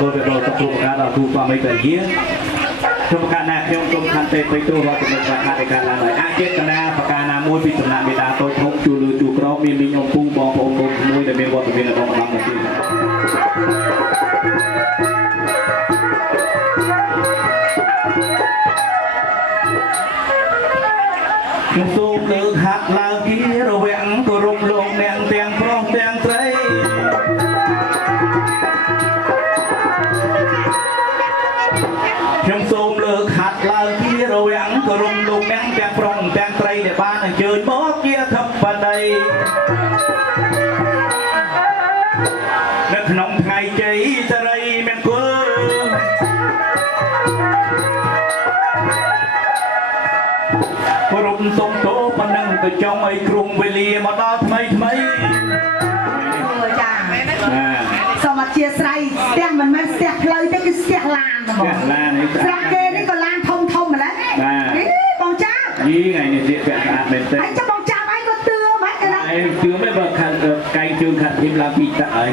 tôi về đầu tập trung cả là thu qua mấy tờ giếng trong cả na trong trong khăn tê tây tôi vào từ một khăn để cả là lời ác chết cả na và cả na mua bị tầm nàn bị đá tôi thông chu lừa chu cỏ miên miên ông pung bò ông môi để miên bò từ miên là đông đông là gì xô từ hạt lao kia rồi vẹn của rung lông đèn đèn phong đèn tây trong xôm lược hạt lao kia rồi vẹn của rung lông đèn đèn phong đèn tây để ba thằng chơi bó kia thấp vào đây đất nông thay cháy ra đây men quơ rung sông tố phần nâng từ trong ấy krum về lìa mà đó mấy sao mà chia sài tiếc mình mới tiếc lời tiếc cái tiếc làn mà tiếc kê đấy còn làn thông thông mà đấy bong cha gì ngày này tiếc vẹn à bên tây anh cho bong cha anh có tưa mấy cái đó anh chưa mấy bậc khăn cây trường khăn thêm làm bị tại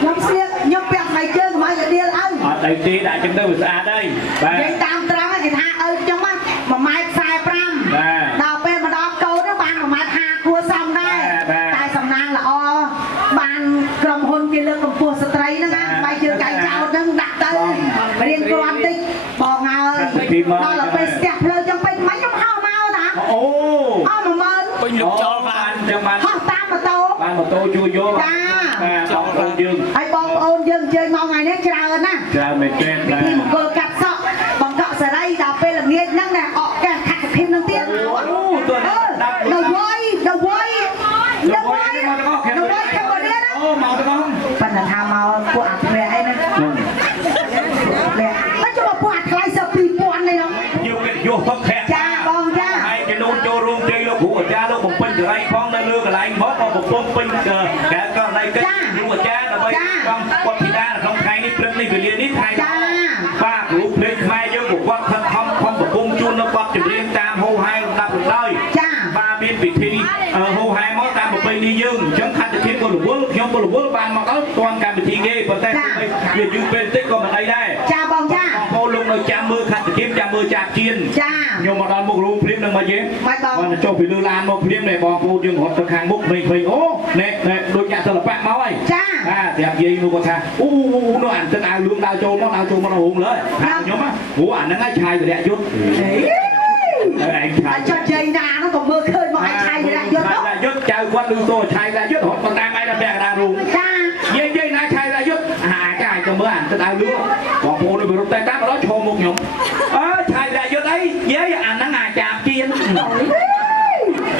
nhóm xia nhóm bẹt mày chơi mà giờ điên ơi ở đây tí đại chúng tôi sẽ đây vậy tam trắng cái tha ơi trong mắt mà mai sai pram đào pe mà đào câu đó ban mà mai tha cua xong đây tại sầm nang là o ban cầm hôn kia lưng cầm cua sợi nó ngang bay chưa cày chào nó đặt tới riêng con tích bò ngà ơi đó là pe step lơ trong pe mấy trong hao mau hả mà mơn bên lục cho bạn cho bạn hao tam mà tô bạn mà tô chui vô bong ôn dương hay bong ôn dương chơi mau ngày nét chào nè chào mày trên là thêm một cơ cắt sọ bằng cọ sợi đây đào pe là nghe năng nè ọ cái khắc thêm năng tiền đầu quay không có điên á màu được không phần là tham màu của ạt về ấy nè nói chung là của ạt lại sợ bị quan này không nhiều cái vô phật hẹn cha con cha hai cái nôn cho rung chơi lô của cha lô một pin từ đây con đang lưa cái lại mất con một con pin cả con này cái nhưng mà cha là bây con thì đa là không hay đi print đi về liền đi thay ba của lên mai với một con thân không một cung chun nó con chụp liên tam hô hai tam được đời ba biên vị thi hô hai món tam một bên đi dương chống khăn cho thiên con lục quốc nhóm con lục quốc ban mà có toàn cả vị thi ghê và tay về dương bên tích còn ở đây đây cha bong cha hô luôn rồi cha mưa khăn cho kiếm cha mưa cha chiên nhưng mà đón một luôn phim đừng mà gì còn cho vị lưu lan một phim này bò cô dương họ thực hàng bút mình ô nè đôi nhà thật là bạn máu ấy đẹp gì luôn con thà nó ăn chân ao lương đau trâu nó uống nữa nhóm á bố ăn nó ngay chai rồi đẹp chút anh cho chơi nà nó còn mưa khơi mà anh chai rồi đẹp chút đó chai qua lương tôi chai ra chút họ còn đang ai đang bè ra luôn dây na chai ra chút cái cho mưa ăn chân ao lương còn bố nó bị rút tay tát nó cho một nhóm chai ra chút đấy dễ ăn nó ngà chạm chiên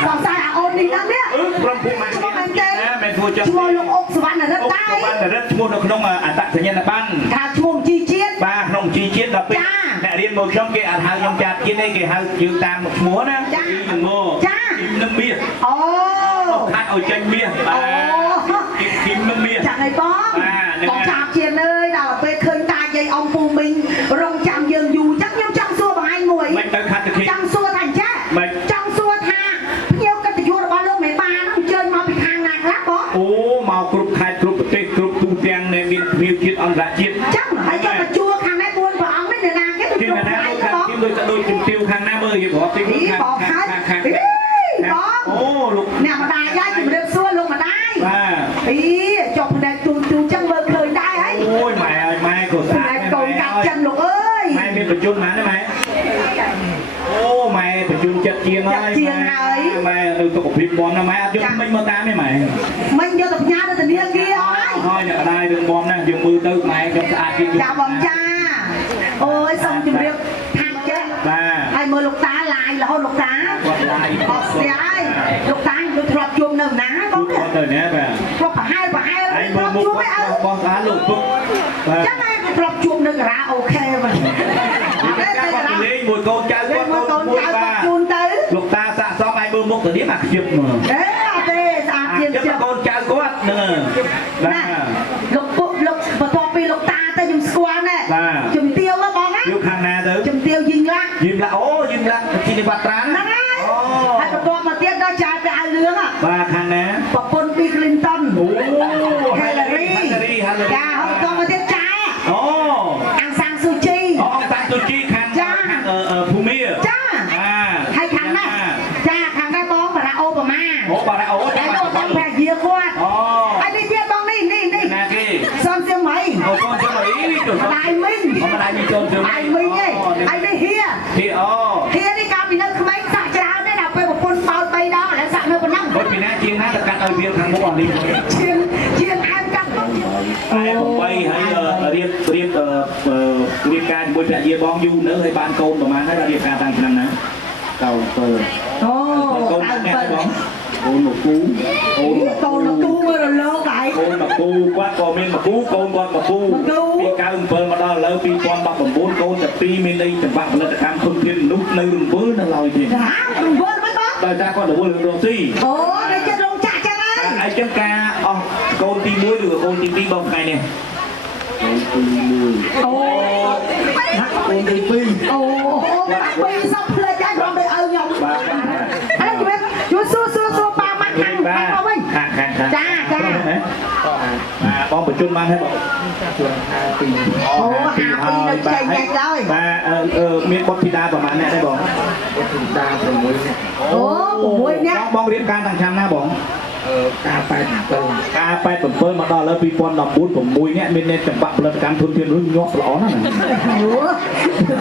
còn sai ôn đi lắm đấy chua lục ốc sờ ban là rất đai là rất chua nó không tại tự nhiên là ban cả chua chi chiết ba không chi chiết là pin mẹ điên một trong cái hai trong chặt kia đây cái hai chữ tam một múa đó đừng mua kim nấm bia hai ở chân bia kim nấm bia chẳng này có chạp chiên ơi nào là về khơi ta dây ông phù minh rong chạm dường dù chắc nhưng chăm xua bằng hai người chăm xua thành chết chăm xua tha nhiều cái tình huống bao lâu mấy ba nó chơi mau bị hàng ngàn lắm có màu cục hai cục tê cục tu tiền này miêu chiết ông đã chiết chắc phải cho mà chua hàng này buôn của ông đấy để làm cái cái này nó kim đôi đôi tiêu hàng nam ơi gì bỏ tiêu hàng lục nè mà đài ra thì được xua luôn mà đài chọc này tu chân mơ khơi đài ấy ôi mày ơi mai của ta này còn cặp chân lục ơi mày biết phải chun mà đấy mày mày phải chun chặt chiên ơi mày tôi có phim bom nó mày chun mình mơ ta mày mình vô tập nhà nó tình yêu kia thôi ở đây đừng bom nè dùng mưa tư mày cho ta kia chào bom cha ôi xong chụp điệp thang chứ hay mơ lục tá lại là hôn lục tá lục tá tôi thọp chuông nồng ná có từ nè bà thọp hai thọp chuông mấy ơi bom tá lục chắc ai thọp chuông đừng ra ok mà mùi con trai chuông tới lục ta xạ xong ai bơm một từ điểm mặc chụp mà chụp con trai có nè lục và thọp vì lục ta ta dùng squat này chùm tiêu á bóng á chùm tiêu dinh lắc chỉ đi bát trán hay có con mà tiết đó trai cái ai lương á ba thằng nè và Bill Clinton Hillary không con mà tiết trai តែនោះបងប្រាយាគាត់ហើយនេះទៀតបងនេះណាគេ សំសៀមហី អូកូនជើងអីទៅ ដៃមីង មិនដៃមីងជើងជើង ដៃមីងឯងហើយនេះហៀ ហៀ នេះកាលពីនៅក្មេងសាក់ច្រើនទេដល់ពេលប្រពន្ធបោត3ដងហើយសាក់នៅប៉ុណ្ណឹង បើពីណាជាងណាទៅកាត់ឲ្យវាខាងមុខអស់នេះ ជាងអែមកាត់មក តែ8ហើយរៀបការជាមួយប្រាយាបងយូរនៅហើយបានកូនប្រហែលហើយរៀបការតាំងឆ្នាំណា97អូកូនអ្នកបងកូនមកគូកូនមកគូរលោកហើយកូនមកគូគាត់ក៏មានមកគូកូនគាត់មកគូពី97មកដល់ឥឡូវ2019កូនតែ2មានន័យចម្បាក់ផលិតកម្មធនធានមនុស្សនៅរង្វើនៅឡើយទៀតរង្វើមិនបងដោយសារគាត់រង្វើរឿងរងស៊ីអូនៅចិត្តរោងចក្រចឹងហើយអញ្ចឹងការអស់កូនទី1ឬក៏កូនទី2បងថ្ងៃនេះអូកូនទី2អូពីសពផ្លេចហើយបងទៅឲ្យខ្ញុំហើយជួយសួរប៉ាម៉ាក់ខាងបងវិញចាបងបញ្ជូនបានហើយបងអូ52នៅចេញញ៉ាច់ហើយបាទមានបុត្រធីតាប្រហែលអ្នកដែរបងបុត្រធីតា6នាក់អូ6នាក់បងរៀបការតាំងឆ្នាំណាបងការ87មកដល់ឥឡូវ2019 6នាក់មានអ្នកចម្បាក់ផលិតកម្មធនធានរុញញាប់ល្អណាស់អូ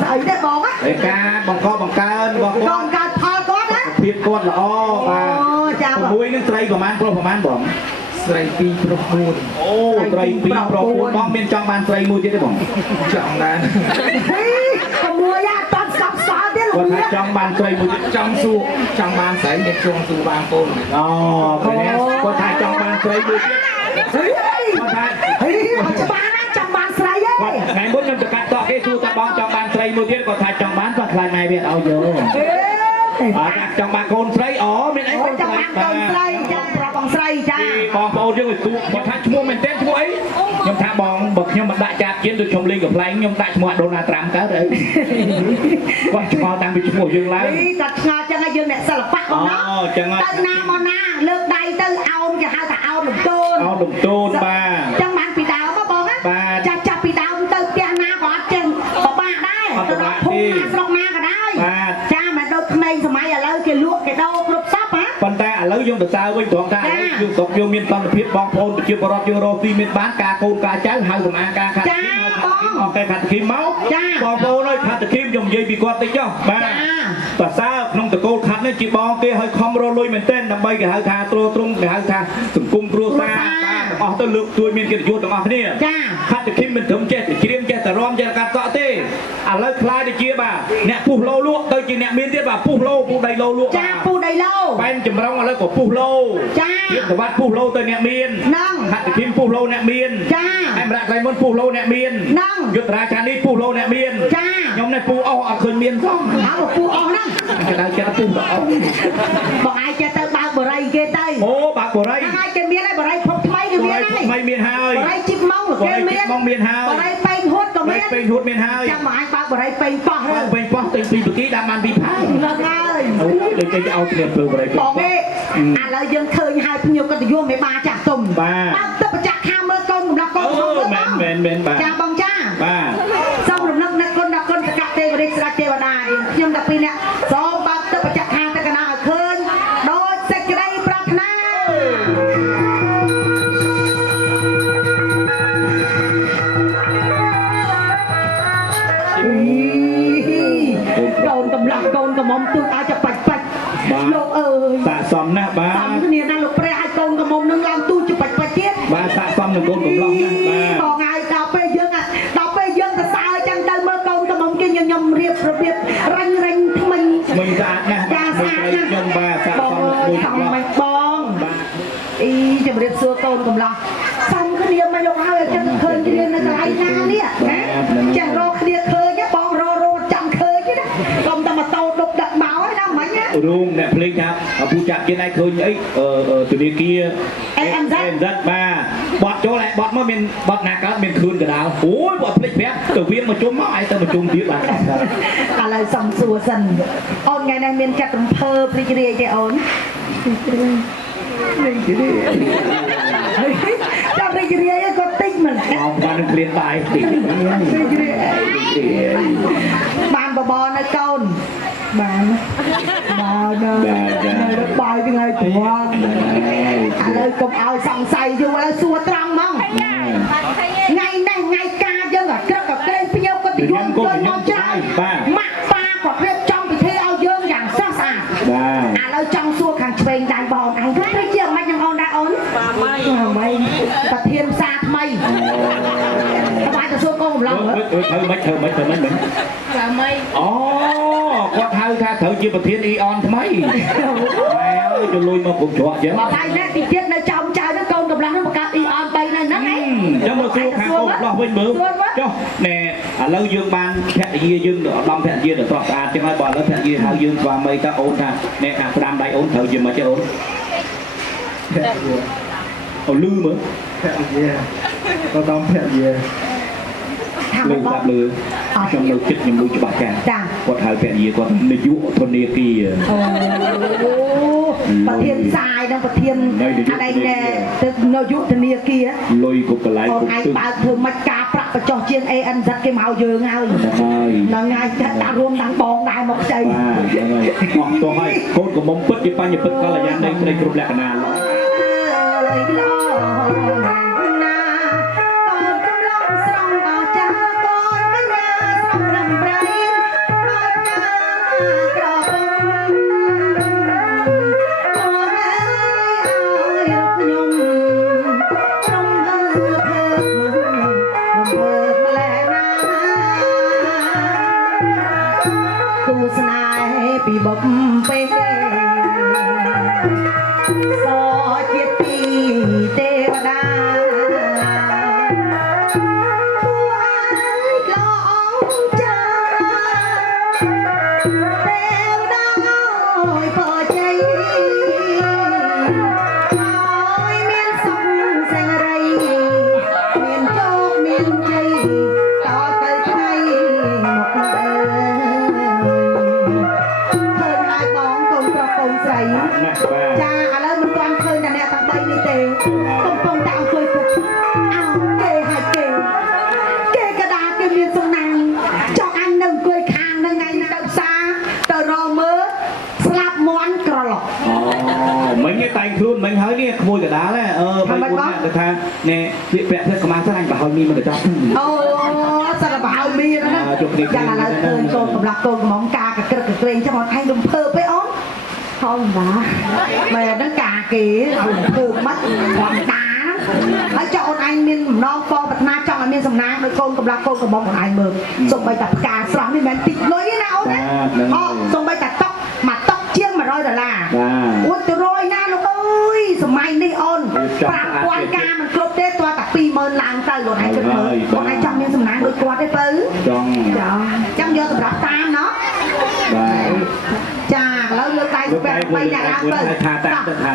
ស្អីទេបងឯការបង្កបង្កើនបងកើតផលគាត់ណាភាពគាត់ល្អបាទចា6នឹងស្រីប្រហែលប្រុសប្រហែលបងស្រី2ប្រុស4អូស្រី2ប្រុស4បងមានចង់បានស្រីមួយទៀតទេបងចង់ដែរ6យ៉ាតស្កប់ស្កល់ទៀតគាត់ថាចង់បានស្រីមួយទៀតចង់បានស្រីអ្នកចង់សួរបានកូនអូគាត់ថាចង់បានស្រីមួយទៀតគាត់ថាច្បាស់ណាស់ចង់បានស្រីហ៎ថ្ងៃមុនខ្ញុំទៅកាត់តក់គេសួរថាបងចង់បានស្រីមួយទៀតគាត់ថាចង់បានគាត់ខ្លាចម៉ែវាឲ្យយកចង់បានកូនស្រីមានអីកូនស្រីកូនស្រីចាប្រាប់បងស្រីចាបងប្អូនយើងទៅគាត់ថាឈ្មោះមែនទេឈ្មោះអីខ្ញុំថាបងបើខ្ញុំមិនដាក់ចាត់ជៀនទៅខ្ញុំលេងកំ pl ែងខ្ញុំដាក់ឈ្មោះដូណាល់ត្រាំកើតអីគាត់ឆ្ងល់តាំងពីឈ្មោះយើងឡើងគាត់ឆ្ងល់ចឹងហើយយើងអ្នកសិល្បៈបងណាចឹងទៅណាមកណាលើកដៃទៅអោនគេហៅថាអោនលំទោនបាទចឹងបានពីដើមបងណាចាប់ពីដើមទៅផ្ទះណាក៏អត់ចឹងពិបាកដែរទៅដល់ភូមិណាស្រុកណាក៏ដែរចាមិនដូចក្មេងសម័យឥឡូវគេលក់គេដោគ្រប់សពហ៎ប៉ុន្តែឥឡូវយើងទៅសើវិញត្រង់ថាយើងស្រុកយើងមានសន្តិភាពបងប្អូនប្រជាពលរដ្ឋយើងរកទីមានបានការកូនការចៅហៅសំអាងការខាត់គីមអត់តែខាត់គីមមកបងប្អូនអើយខាត់គីមខ្ញុំនិយាយពីគាត់តិចចុះបាទប្រសើរក្នុងតកូលខាត់នេះជាបងគេឲ្យខំរលុយមែនទែនដើម្បីគេហៅថាទ្រទ្រង់គេហៅថាសង្គមគ្រួសារអស់ទៅលើកទួយមានកិត្តិយសទាំងអស់គ្នាខាត់គីមមិនត្រឹមចេះតែច្រៀងចេះតែរាំចេះតែកាត់តក់ទេឥឡូវខ្លាយទៅជាបាទអ្នកពុះលោលក់ទៅជាអ្នកមានទៀតបាទពុះលោពុះដៃលោលក់ចាពុះដៃលោបែនចម្រុងឥឡូវក៏ពុះលោចាទៀតសវត្តពុះលោទៅអ្នកមានហ្នឹងខាត់គីមពុះលោអ្នកមានចាអមរៈក្លៃមុនពុះលោអ្នកមានហ្នឹងយុទ្ធរាចានេះពុះលោអ្នកមានចាខ្ញុំនេះពុះអស់អត់ឃើញមានសោះហើយពុះអស់ហ្នឹងគេដល់ចិត្តពុះអស់បងឯងចេះទៅបើកបរិយគេទៅអូបើកបរិយហើយគេមានហើយបរិយភពថ្មីគេមានហើយថ្មីមានហើយបរិយជីបម៉ងគេមានហើយបរិយពេញហួតក៏មានពេញហួតមានហើយចាំបងឯងបើកបរិយពេញប៉ោះហើយពេញប៉ោះទៅពីបទីដាក់បានពីផាហ្នឹងហើយអូដូចគេឲ្យគ្នាធ្វើបរិយបងឯងឥឡូវយើងឃើញហើយភ្ញៀវកិត្តិយសមេបាចាស់ទុំបើទៅប្រចាំខាងមើលកូនកំឡោះកូនមែនចាបងចាបាទសូមរំលឹកអ្នកគុណដល់គុណសកៈទេវរាជស្ដេចទេវតាខ្ញុំតែពីរអ្នកសូមបើកទៅប្រចាំខាងទៅកណ្ដាលឲ្យឃើញដោយសេចក្តីប្រាថ្នាកូនកំឡោះកូនកំមុំទូចឲ្យចាប់បាច់លោកអើយស័កសមណាស់បាទសំគ្នាណាលោកព្រះឲ្យកូនកំមុំនឹងឡើងទូចចាប់បាច់ទៀតបាទស័កសមនឹងកូនកំឡោះណាស់បាទបងហើយដល់ពេលយើងទៅសើចឹងទៅមើលកូនកំមុំគេខ្ញុំរៀបរបៀបរាញ់ថ្មិញស្អាតណាស់ចាស្អាតណាស់ខ្ញុំបាទស័កសមមួយកំឡោះបងជំរាបសួរកូនកំឡោះសំគ្នាមិនលោកហើយចឹងឃើញគ្នានៅកន្លែងណានេះណាចាស់រកគ្នាឃើញបងរចាំឃើញណាកុំតែម៉ូតូដុបដាក់មកហើយណាមិញណារូងអ្នកភ្លេងថាពូចាក់ទៀតឯងឃើញអីធនាគារNZ បាទបត់ចូលឯងបត់មកមានបត់ណាកើតមានคืนកណ្ដាលអូយបត់ភ្លេចប្រាប់ទៅវាមកជុំមកឯងទៅមកជុំទៀតបាទឥឡូវសំសួរសិនអូនថ្ងៃនេះមានចិត្តរំភើបភ្លេចរាយទេអូនរីករាយចាំរីករាយក៏តិចមិនបងបាននឹងគ្លៀនបាយតិចរីករាយបានបបរនៅកូន បានបាយថ្ងៃព្រោះឥឡូវកុំឲ្យសង្ស័យយូរឥឡូវសួរត្រង់ហ្មងថ្ងៃនេះថ្ងៃការយើងអាក្រឹកអាក្រែងភ្ញៀវក៏ទៅយល់មកច្រើនម៉ាក់ប៉ាគាត់រៀបចំពិធីឲ្យយើងយ៉ាងស្រស់ស្អាតឥឡូវចង់សួរខាងឆ្វេងដៃបងអញព្រៃជាមិនយ៉ាងអូនដែរអូនម៉ៃប្រធានផ្សារថ្មីបាយទៅសួរកូនកំឡុងធ្វើមិនធ្វើម៉េចអូគាត់ហៅថាត្រូវជាប្រធានអ៊ីអនថ្មីម៉ែអើយទៅលុយមកគ្រប់ច្រកចឹងមកហើយណាទីទៀតនៅចំចៅហ្នឹងកូនកំឡុងហ្នឹងបង្កើតអ៊ីអន3នៅហ្នឹងឯងចឹងមកសួរខាងកូនកំឡុងវិញមើលចុះណែឥឡូវយើងបានភរិយាយើងឧត្តមភរិយាទៅស្រស់ស្អាតចឹងហើយបើឥឡូវភរិយាហៅយើងស្វាមីតើអូនថាណែខាងផ្ដាំដៃអូនត្រូវជាមិនទេអូនអូលឺមើលភរិយាឧត្តមភរិយាលើកដាក់លើខ្ញុំនៅចិត្តខ្ញុំមួយច្បាស់ចាគាត់ហៅភរិយាគាត់នាយកធនាគារប្រធានផ្សាយនិងប្រធានអីណែទៅនាយកធនាគារលុយគ្រប់កន្លែងគ្រប់ទិសបើកធ្វើមិនការប្រាក់បញ្ចុះជាង ANZ គេមកយើងហើយហ្នឹងហើយចាត់ដាក់រួមទាំងបងដែរមកខ្ចីហ្នឹងហើយអស់ទោះហើយកូនកំមុំពិតជាបញ្ញពិតកល្យាណនៃស្រីគ្រប់លក្ខណៈពីបំពេសជាតិពីទេវតាពួកអើយល្អអង្គចាទេវតាអើយពរជ័យឲ្យមានសុខសេរីមានជោគមានជ័យតទៅថ្ងៃមកចាឥឡូវមិនទាន់ឃើញតែអ្នកទាំង3នេះទេកំពុងតែអង្គុយគិតអោគេហើយគេកដាគេមានសំណាងចង់អញនៅអង្គុយខាងហ្នឹងថ្ងៃនេះទៅផ្សារទៅរកមើលស្លាប់មន់ក្រឡុកមិញនេះតែងខ្លួនមិញហើយនេះក្មួយកដាល3 4នាក់ទៅថាណែពាក្យប្រាក់ធ្វើកម្មាស្រាញ់បើហើយមីមិនទៅចោះអូសិនបើហើយមីណាចាឥឡូវឃើញកូនកម្លាស់កូនកំងការកក្រឹកក្រែងចឹងអត់ឯងរំភើបទេអូនហងណាមែនហ្នឹងកាគេឲ្យធ្វើម៉េចធម្មតាហើយចង់អូនឯងមានម្ដងកងប្រាថ្នាចង់ឲ្យមានសំណាងដោយកូនកម្លាស់កូនកំងអូនឯងមើលសូម្បីតែផ្កាស្រស់នេះមិនមែនតិចលុយទេណាអូនណាសូម្បីតែតុកមកតុកជាង$100អូនទៅរយណាលោកអើយសម័យនេះអូន5000ការមិនគ្រប់ទេទាល់តែ20000ឡើងទៅលោកឯងគិតមើលអូនឯងចង់មានសំណាងដូចគាត់ទេបើចង់យកសម្រាប់តាមណោះចាឥឡូវលើកដៃស្ពែ3នាក់ឡើងទៅ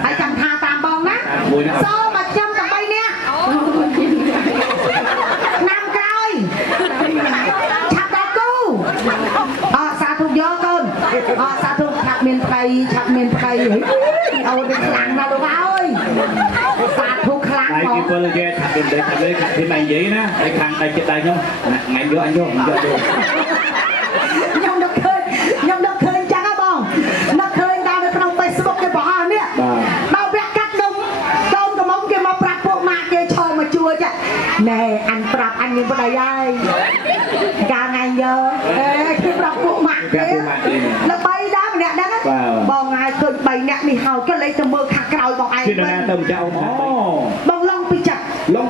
ហើយចាំថាតាមបងណាសូមមកខ្ញុំតែ3នាក់ណាំក្រោយឆាប់ដល់គូសាធុយកកូនសាធុឆាប់មានប្តីអូនខ្លាំងណាស់លោកអើយសាធុខ្លាំងបងពីពលគេឆាប់មានប្តីឆាប់លេខាត់ពីមិននិយាយណាហើយខាងដៃចិត្តដៃខ្ញុំថ្ងៃយកអញយកខ្ញុំនឹកឃើញចឹងហ៎បងនឹកឃើញដល់នៅក្នុង Facebook គេបោះនេះដល់វគ្គកាត់នំកូនកំងគេមកប្រាប់ពួកម៉ាក់គេឈរមកជួយចាណែអញប្រាប់អញមានប្តីហើយកាលថ្ងៃយកគេប្រាប់ពួកម៉ាក់គេល្បីដែរម្នាក់ហ្នឹងបងហើយឃើញ3នាក់នេះហើយក៏លេចទៅមើលខាងក្រោយបងឯងទៅណាទៅម្ចាស់អូនបងឡងពីចិត្តលើក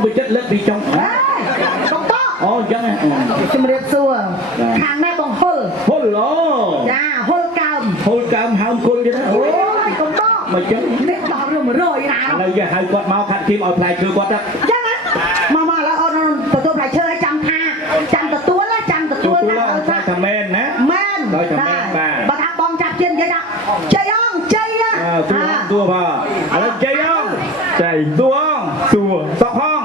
ពីចុងបងតអូចឹងជំរាបសួរខាងនេះបងហុលចាហុលកើមហើមគុលទៀតណាអូយបងតមកចឹងនេះដល់100ណាឥឡូវគេហៅគាត់មកខាត់ធីមឲ្យផ្លែឈើគាត់ទៅចឹងណាមកឥឡូវអូនទទួលផ្លែឈើឲ្យចាំទទួលថាមែនណាមែនដល់តែមែនបាទបើថាបងចាប់ជិននិយាយថាជ័យអងជ័យណាទួបាទឥឡូវជ័យអងទួសុកហង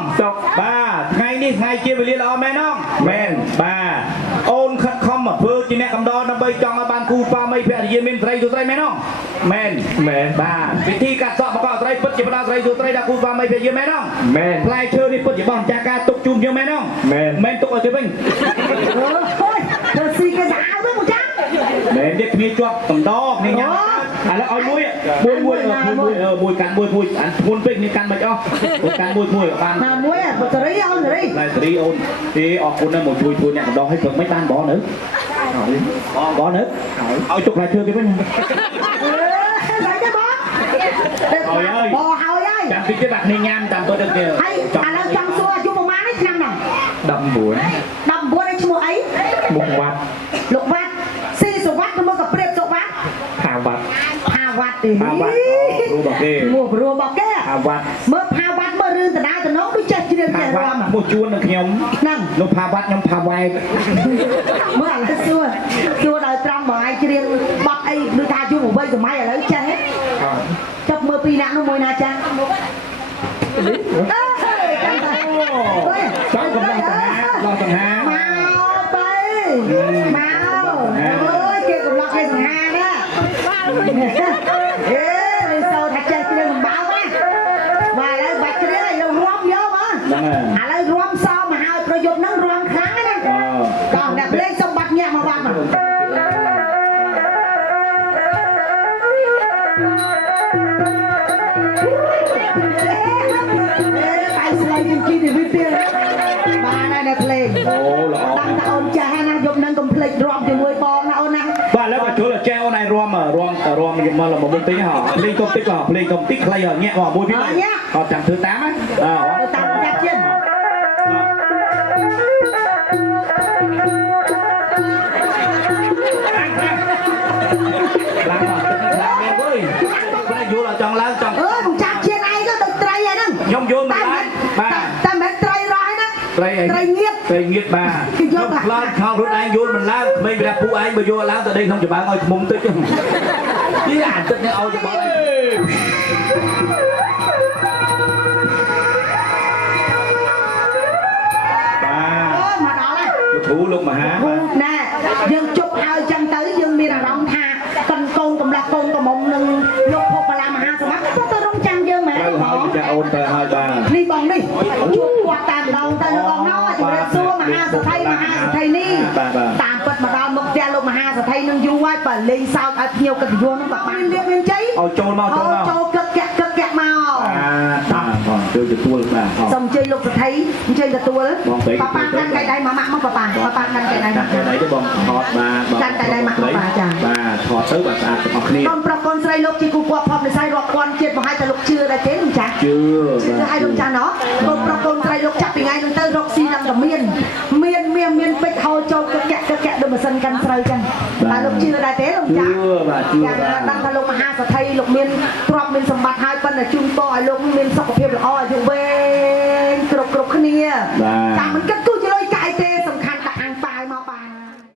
បាទថ្ងៃនេះថ្ងៃជាវេលាល្អមែនអងមែនបាទអូនខិតខំមកធ្វើជាអ្នកកំដរដើម្បីចង់ឲ្យបានគូស្វាមីភរិយាមានស្រីទូស្រីមែនអងមែនបាទពិធីកាត់សក់មកកស្រីពិតជាផ្ដល់ស្រីទូស្រីដល់គូស្វាមីភរិយាមែនអងមែនផ្លែឈើនេះពិតជាបងចាស់ការទុកជូនយើងមែនអងមែនទុកឲ្យទៅវិញអូយធ្វើស៊ីគេស្អាតវិញមកចាំ แม่เด็กมีจวบต่ำดอกนี่ยังแล้วเอามุ้ยมุ้ยกันมุ้ยอันทุนเป็กนี่กันมาจ้อกันมุ้ยกับบ้าน มุ้ยบัตรรี่เอาหรือ ลายตรีโอนที่ออกคนนั้นหมดทุนเนี่ยดอกให้ฝึกไม่ต้านบ่อนึกบ่อนึกเอาจุกลายเชื่อกันไหม lấy cái bó Hồi ơi. bò hồi ơi Chẳng biết cái bạc này nham tạm tôi được kìa hay à lâu trong xua chú một má đấy năm nào đâm buồn đầm búa đây chú một ấy một vạt lục vát xì số vát nó mới gặp bếp số vát hà vạt hà vát thì Rùa bọc kê mua rùa bọc kê Hà vạt mới hà vát mới rương từ đá từ nó đôi chết chưa được Hà rồi vạt một chuôn được nhóm nâng Lúc hà vạt nhóm hà vạt mới là cái xua xua đời trong mà ai chưa riêng bọc ấy đưa ta chú một bây của mai là lấy chết hết chấp mơ pi nặng nó môi na cha Cháu còn lo tầng há mau bay mau ơi kia còn lo cái tầng há đó ê đi sau thạch chơi kia mình báo á và lấy bạch cái đấy là róm vô mà à lấy róm sao mà hai pro dục nó róm kháng á còn đặt lên xong bạch nhẹ mà bạch mà Hãy subscribe cho kênh Ghiền Mì Gõ để không bỏ lỡ những vàแล้วก็ช่วยแจ้วในรวมมาเราบอกติ๊กห่อพลีกติ๊กห่อพลีกติ๊กใครห่อเงี้ยห่อมวยพี่เลยห่อจังthứ 8 ấy tạm đẹp chưa làm nghe với cái vô là chọn lá chọn một chạm trên này có được trai vậy nè nhông vô mà ba ta mẹ trai rồi nè trai nghiệt bà lúc lan khao rút anh vô mình lan mình ra phụ anh mà vô lan từ đây không cho bạn ơi mông tức chứ chứ ảnh tức như ôi cho bạn mà đó là thú luôn mà hả nè dân chụp ao chân tới dân mi là rong tha cần con cầm lạc con cầm mông nâng lục hộp và làm hà sao bắt tôi rong chăm dân mẹ bỏ ôn tờ hai bà đi bồng đi chụp quạt tàn đầu tay nó còn nó chỉ là xua mà hà sao thay ni tạm bật mà đo mực ra luôn mà hà sao thay nâng du quay và lên sao nhiều cần vô nó bạc liên liên liên cháy trôn cực kẹt màu còn chơi được tua bà xong chơi lục thấy chơi là tua đó papa căn cái đây mà mặn mắc papa căn cái đây cái đấy cái bông thọt bà căn cái đây mặn papa chà bà thọt tới bà ta học kia con say lục chỉ cục quạt để say rọt quan chết mà hai ta lục chưaได้thế không chả chưa hai lục cha nó con say lục chắc bị ngay đừng tới rọt xin làm cả miên bịch hôi cho cực kẹt đừng mà sân căn say chăng bà lục chưaได้thế không chả đang ta lục mà hai sa thay lục miên trọt miên sầm bạt hai bên là chung to lục miên sọc phiền là o dùng bên cục kia